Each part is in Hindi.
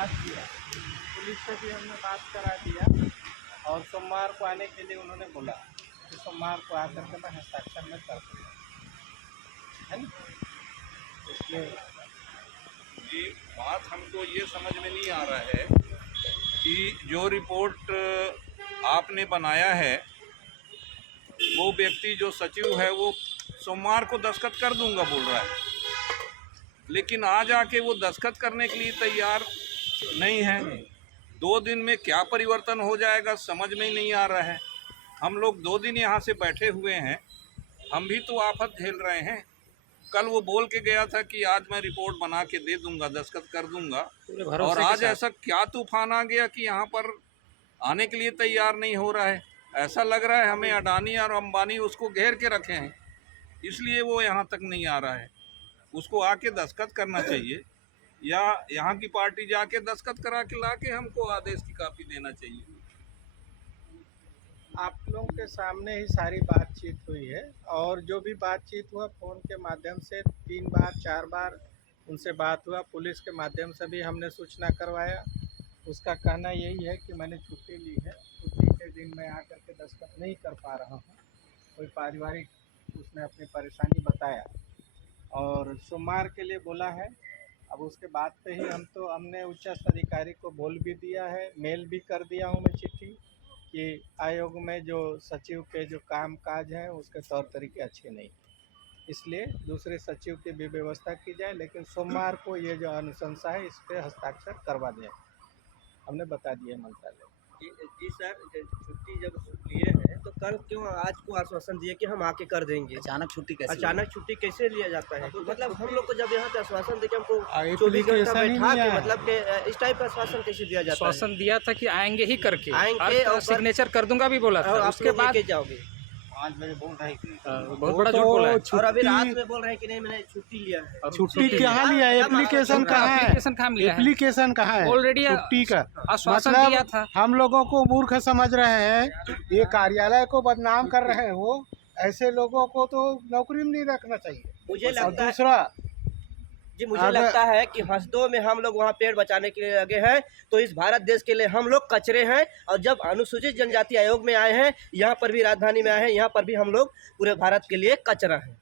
बात किया, पुलिस से भी हमने बात करा दिया और सोमवार को आने के लिए उन्होंने बोला कि सोमवार को आकर के मैं हस्ताक्षर में कर दूँगा, है ना। इसलिए जी, बात हमको ये समझ में नहीं आ रहा है कि जो रिपोर्ट आपने बनाया है वो व्यक्ति जो सचिव है वो सोमवार को दस्तखत कर दूंगा बोल रहा है, लेकिन आज आके वो दस्तखत करने के लिए तैयार नहीं है। 2 दिन में क्या परिवर्तन हो जाएगा समझ में ही नहीं आ रहा है। हम लोग 2 दिन यहाँ से बैठे हुए हैं, हम भी तो आफत झेल रहे हैं। कल वो बोल के गया था कि आज मैं रिपोर्ट बना के दे दूंगा, दस्तखत कर दूंगा, और आज ऐसा क्या तूफान आ गया कि यहाँ पर आने के लिए तैयार नहीं हो रहा है। ऐसा लग रहा है हमें अडानी और अंबानी उसको घेर के रखे हैं, इसलिए वो यहाँ तक नहीं आ रहा है। उसको आके दस्तखत करना चाहिए या यहाँ की पार्टी जाके दस्तखत करा के ला के हमको आदेश की कापी देना चाहिए। आप लोगों के सामने ही सारी बातचीत हुई है और जो भी बातचीत हुआ फ़ोन के माध्यम से 3 बार 4 बार उनसे बात हुआ, पुलिस के माध्यम से भी हमने सूचना करवाया। उसका कहना यही है कि मैंने छुट्टी ली है, छुट्टी के दिन मैं आकर के दस्तखत नहीं कर पा रहा हूँ, कोई पारिवारिक उसने अपनी परेशानी बताया और सोमवार के लिए बोला है। अब उसके बाद पे ही हमने उच्च अधिकारी को बोल भी दिया है, मेल भी कर दिया हूँ मैं चिट्ठी कि आयोग में जो सचिव के जो काम काज है उसके तौर तरीके अच्छे नहीं, इसलिए दूसरे सचिव की भी व्यवस्था की जाए, लेकिन सोमवार को ये जो अनुशंसा है इस पर हस्ताक्षर करवा दें, हमने बता दिया मंत्रालय। जी सर, छुट्टी जब लिए हैं तो कल क्यों आज को आश्वासन दिए कि हम आके कर देंगे? अचानक छुट्टी कैसे लिया जाता है? मतलब हम लोग को जब यहाँ पे आश्वासन देके हमको 24 घंटा बैठा के मतलब के इस टाइप का आश्वासन कैसे दिया जाता है? आश्वासन दिया था कि आएंगे ही करके, आएंगे और सिग्नेचर कर दूंगा भी बोला था, उसके बाद जाओगे। 5 बजे बोल रहे हैं बहुत बड़ा झूठ बोला है। और अभी रात में बोल रहे हैं कि नहीं मैंने छुट्टी लिया है। छुट्टी कहाँ लिया है? एप्लीकेशन कहाँ है? एप्लीकेशन कहाँ है? ऑलरेडी छुट्टी का आश्वासन दिया था। हम लोगों को मूर्ख समझ रहे हैं, ये कार्यालय को बदनाम कर रहे हैं। वो ऐसे लोगों को तो नौकरी में नहीं रखना चाहिए। मुझे लगता है दूसरा जी, मुझे लगता है कि हंसदो में हम लोग वहाँ पेड़ बचाने के लिए लगे हैं, तो इस भारत देश के लिए हम लोग कचरे हैं। और जब अनुसूचित जनजाति आयोग में आए हैं, यहाँ पर भी राजधानी में आए हैं, यहाँ पर भी हम लोग पूरे भारत के लिए कचरा हैं।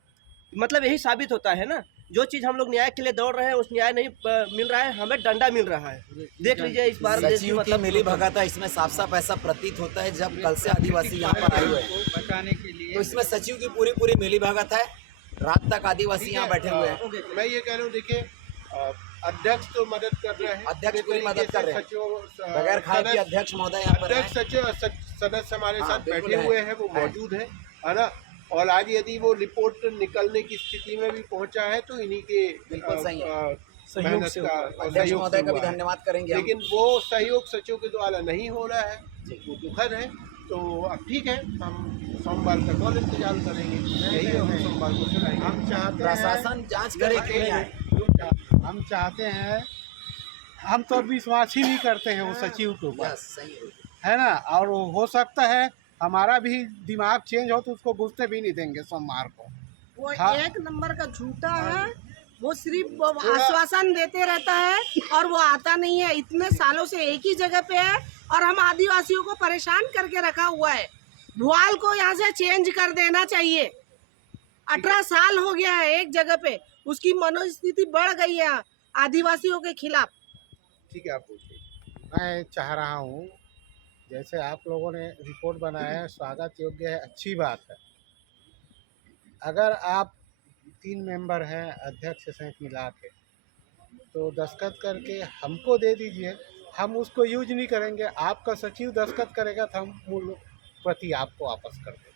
मतलब यही साबित होता है ना, जो चीज़ हम लोग न्याय के लिए दौड़ रहे हैं उस न्याय नहीं मिल रहा है, हमें डंडा मिल रहा है। देख लीजिए इस बार मतलब मिली भगत है, इसमें साफ साफ ऐसा प्रतीत होता है। जब कल से आदिवासी यहाँ पर आए हुए हैं बचाने के लिए, तो इसमें सचिव की पूरी मिली भगत है। रात तक आदिवासी यहाँ बैठे हुए हैं। मैं ये कह रहा हूँ, देखिए अध्यक्ष तो मदद कर रहे हैं, अध्यक्ष पूरी मदद कर रहे हैं, सचिव बगैर खाए के अध्यक्ष महोदय यहाँ पर अध्यक्ष सचिव सदस्य हमारे साथ बैठे हुए हैं, वो मौजूद है ना। और आज यदि वो रिपोर्ट निकलने की स्थिति में भी पहुंचा है तो इन्हीं के बिल्कुल सही है, मेहनत का अध्यक्ष महोदय का भी धन्यवाद करेंगे। लेकिन वो सहयोग सचिव के द्वारा नहीं हो रहा है, वो दुखद है। तो अब ठीक है, हम सोमवार तक और इंतजार करेंगे, यही हम सोमवार को चलाएंगे। हम चाहते हैं प्रशासन जांच करे क्यों नहीं आए। हम चाहते हैं, हम तो विश्वास ही नहीं करते हैं वो सचिव के ऊपर, है ना। और हो सकता है हमारा भी दिमाग चेंज हो तो उसको घुसने भी नहीं देंगे सोमवार को। वो एक नंबर का झूठा है, वो सिर्फ आश्वासन देते रहता है और वो आता नहीं है। इतने सालों से एक ही जगह पे है और हम आदिवासियों को परेशान करके रखा हुआ है। भुआल को यहाँ से चेंज कर देना चाहिए। 18 साल हो गया है एक जगह पे, उसकी मनोस्थिति बढ़ गई है आदिवासियों के खिलाफ। ठीक है, आप पूछिए। मैं चाह रहा हूँ, जैसे आप लोगों ने रिपोर्ट बनाया है, स्वागत योग्य है, अच्छी बात है। अगर आप 3 मेंबर हैं अध्यक्ष सहित मिला के, तो दस्तखत करके हमको दे दीजिए, हम उसको यूज नहीं करेंगे। आपका सचिव दस्तखत करेगा तो हम मूल प्रति आपको वापस कर देंगे।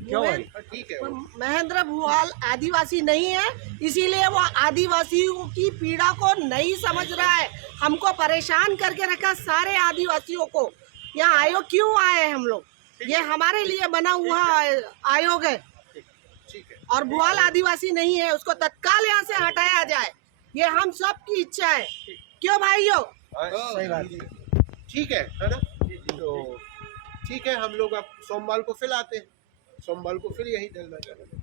क्यों भाई? ठीक है। महेंद्र भुआल आदिवासी नहीं है, इसीलिए वो आदिवासियों की पीड़ा को नहीं समझ रहा है। हमको परेशान करके रखा सारे आदिवासियों को। यहाँ आयोग क्यों आए हम लोग? ये हमारे लिए बना हुआ आयोग है। ठीक है। और भुआल आदिवासी नहीं है, उसको तत्काल यहाँ से हटाया जाए, ये हम सब की इच्छा है। क्यों भाइयों? सही बात है। ठीक है ना। तो ठीक है, हम लोग अब सोमवार को फिर आते हैं, सोमवार को फिर यही धरना करेंगे।